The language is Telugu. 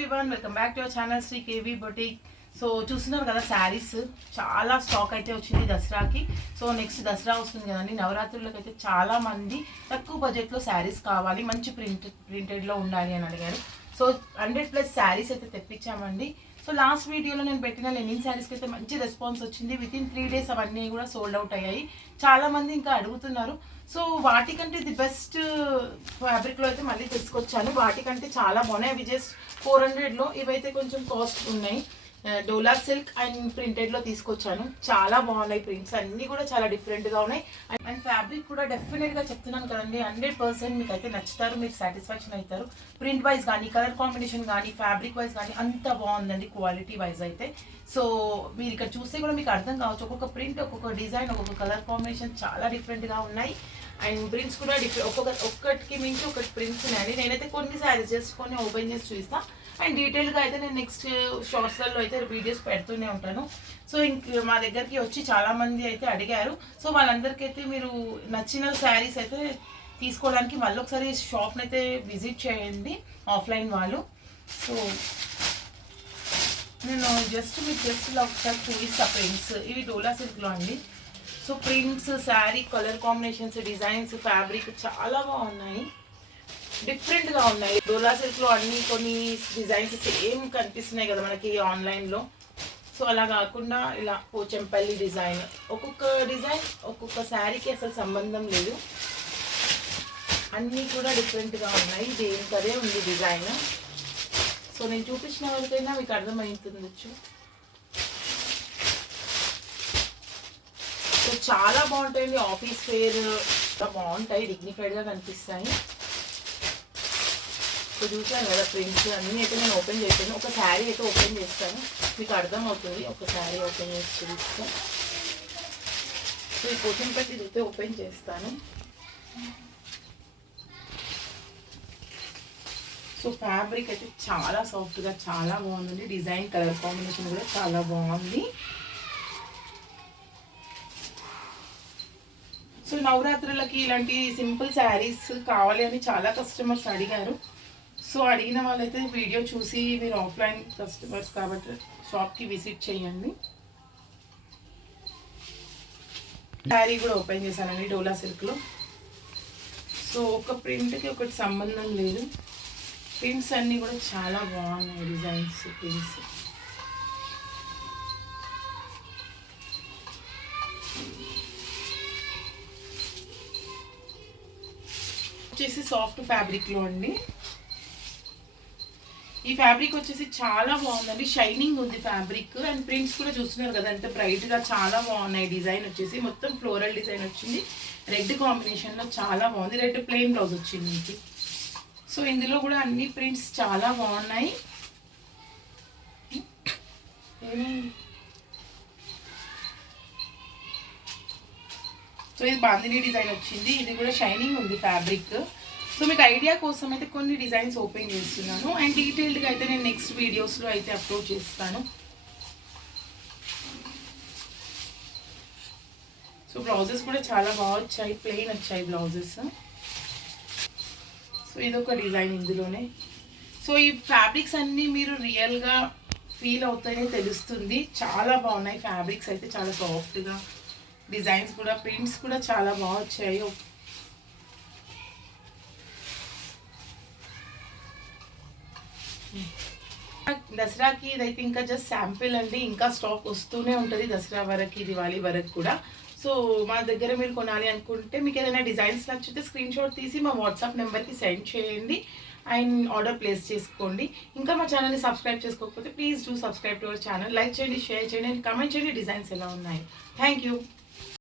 Everyone, welcome back to our channel Shri KV boutique. So చూస్తున్నారు కదా, శారీస్ చాలా స్టాక్ అయితే వచ్చింది దసరాకి. సో నెక్స్ట్ దసరా వస్తుంది కదండి, నవరాత్రులకు అయితే చాలా మంది తక్కువ బడ్జెట్లో శారీస్ కావాలి, మంచి ప్రింటెడ్లో ఉండాలి అని అడిగారు. సో 100+ శారీస్ అయితే తెప్పించామండి. సో లాస్ట్ వీడియోలో నేను పెట్టిన లెనిన్ శారీస్కి అయితే మంచి రెస్పాన్స్ వచ్చింది. వితిన్ 3 days అవన్నీ కూడా సోల్డ్ అవుట్ అయ్యాయి. చాలామంది ఇంకా అడుగుతున్నారు. సో వాటికంటే ది బెస్ట్ ఫ్యాబ్రిక్లో అయితే మళ్ళీ తీసుకొచ్చాను. వాటికంటే చాలా బాగున్నాయి. అవి జస్ట్ 400లో, ఇవైతే కొంచెం కాస్ట్ ఉన్నాయి. డోలా సిల్క్ అండ్ ప్రింటెడ్లో తీసుకొచ్చాను. చాలా బాగున్నాయి. ప్రింట్స్ అన్నీ కూడా చాలా డిఫరెంట్గా ఉన్నాయి. అండ్ ఫ్యాబ్రిక్ కూడా డెఫినెట్గా చెప్తున్నాను కదండి, 100% మీకు అయితే నచ్చుతారు, మీకు సాటిస్ఫాక్షన్ అవుతారు. ప్రింట్ వైజ్ కానీ, కలర్ కాంబినేషన్ కానీ, ఫ్యాబ్రిక్ వైజ్ కానీ అంత బాగుందండి క్వాలిటీ వైజ్ అయితే. సో మీరు ఇక్కడ చూస్తే కూడా మీకు అర్థం కావచ్చు, ఒక్కొక్క ప్రింట్, ఒక్కొక్క డిజైన్, ఒక్కొక్క కలర్ కాంబినేషన్ చాలా డిఫరెంట్గా ఉన్నాయి. అండ్ ప్రింట్స్ కూడా ఒక్కటికి మించి ఒకటి ప్రింట్స్ ఉన్నాయండి. నేనైతే కొన్ని శారీస్ జస్ట్ కొన్ని ఓపెన్ చేసి చూపిస్తాను. అండ్ డీటెయిల్గా అయితే నేను నెక్స్ట్ షార్ట్స్లలో అయితే వీడియోస్ పెడుతూనే ఉంటాను. సో ఇంక మా దగ్గరికి వచ్చి చాలామంది అయితే అడిగారు. సో వాళ్ళందరికీ అయితే మీరు నచ్చిన శారీస్ అయితే తీసుకోవడానికి మళ్ళీ ఒకసారి షాప్ని అయితే విజిట్ చేయండి, ఆఫ్లైన్ వాళ్ళు. సో నేను మీకు ఇలా ఒకసారి చూపిస్తా. ప్రింట్స్ ఇవి డోలా సిల్క్లో అండి. So prints, sari, colour combinations, designs, fabric చాలా బాగున్నాయి, డిఫరెంట్గా ఉన్నాయి. డోలా సిల్క్లో అన్ని కొన్ని డిజైన్స్ సేమ్ కనిపిస్తున్నాయి కదా మనకి ఆన్లైన్లో. సో అలా కాకుండా ఇలా పోచంపల్లి డిజైన్, ఒక్కొక్క డిజైన్ ఒక్కొక్క శారీకి అసలు సంబంధం లేదు, అన్నీ కూడా డిఫరెంట్గా ఉన్నాయి. దేనికదే ఉంది డిజైన్. సో నేను చూపించిన వరకైనా మీకు అర్థమవుతుండొచ్చు. సో చాలా బాగుంటాయండి, ఆఫీస్ వేర్ బాగుంటాయి, డిగ్నిఫైడ్గా కనిపిస్తాయి. సో చూసాను కదా ప్రింట్స్ అన్నీ అయితే నేను ఓపెన్ చేశాను. ఒక శారీ అయితే ఓపెన్ చేస్తాను, మీకు అర్థమవుతుంది. ఒక శారీ ఓపెన్ చేసి చూపిస్తాను. సో ఈ పోచంపల్లి అయితే ఓపెన్ చేస్తాను. సో ఫ్యాబ్రిక్ అయితే చాలా సాఫ్ట్గా చాలా బాగుందండి. డిజైన్, కలర్ కాంబినేషన్ కూడా చాలా బాగుంది. సో నవరాత్రులకి ఇలాంటి సింపుల్ శారీస్ కావాలి అని చాలా కస్టమర్స్ అడిగారు. సో అడిగిన వాళ్ళైతే వీడియో చూసి, మీరు ఆఫ్లైన్ కస్టమర్స్ కాబట్టి షాప్కి విజిట్ చేయండి. శారీ కూడా ఓపెన్ చేశానండి డోలా సిల్క్లో. సో ఒక ప్రింట్కి ఒకటి సంబంధం లేదు, ప్రింట్స్ అన్నీ కూడా చాలా బాగున్నాయి. డిజైన్స్, ప్రింట్స్ వచ్చేసి సాఫ్ట్ ఫ్యాబ్రిక్లో అండి. ఈ ఫ్యాబ్రిక్ వచ్చేసి చాలా బాగుందండి, షైనింగ్ ఉంది ఫ్యాబ్రిక్. అండ్ ప్రింట్స్ కూడా చూస్తున్నారు కదా ఎంత బ్రైట్గా, చాలా బాగున్నాయి. డిజైన్ వచ్చేసి మొత్తం ఫ్లోరల్ డిజైన్ వచ్చింది, రెడ్ కాంబినేషన్లో చాలా బాగుంది. రెడ్ ప్లెయిన్ బ్లౌజ్ వచ్చింది ఇంటి. సో ఇందులో కూడా అన్ని ప్రింట్స్ చాలా బాగున్నాయి. సో ఇది బాందిని డిజైన్ వచ్చింది, ఇది కూడా షైనింగ్ ఉంది ఫ్యాబ్రిక్. సో మీకు ఐడియా కోసం అయితే కొన్ని డిజైన్స్ ఓపెన్ చేస్తున్నాను. అండ్ డీటెయిల్డ్గా అయితే నేను నెక్స్ట్ వీడియోస్లో అయితే అప్లోడ్ చేస్తాను. సో బ్లౌజెస్ కూడా చాలా బాగా వచ్చాయి, ప్లెయిన్ వచ్చాయి బ్లౌజెస్. సో ఇదొక డిజైన్ ఇందులోనే. సో ఈ ఫ్యాబ్రిక్స్ అన్నీ మీరు రియల్గా ఫీల్ అవుతాయని తెలుస్తుంది. చాలా బాగున్నాయి ఫ్యాబ్రిక్స్ అయితే, చాలా సాఫ్ట్గా. డిజైన్స్ కూడా, ప్రింట్స్ కూడా చాలా బాగా వచ్చాయి. దసరాకి ఇదైతే ఇంకా జస్ట్ శాంపిల్ అండి, ఇంకా స్టాక్ వస్తూనే ఉంటుంది దసరా వరకు, దివాళీ వరకు కూడా. సో మా దగ్గర మీరు కొనాలి అనుకుంటే, మీకు ఏదైనా డిజైన్స్ నచ్చితే స్క్రీన్ షాట్ తీసి మా వాట్సాప్ నెంబర్కి సెండ్ చేయండి అండ్ ఆర్డర్ ప్లేస్ చేసుకోండి. ఇంకా మా ఛానల్ని సబ్స్క్రైబ్ చేసుకోకపోతే please do subscribe to our channel. Like చేయండి, షేర్ చేయండి అండ్ కామెంట్ చేయండి డిజైన్స్ ఎలా ఉన్నాయి. Thank you.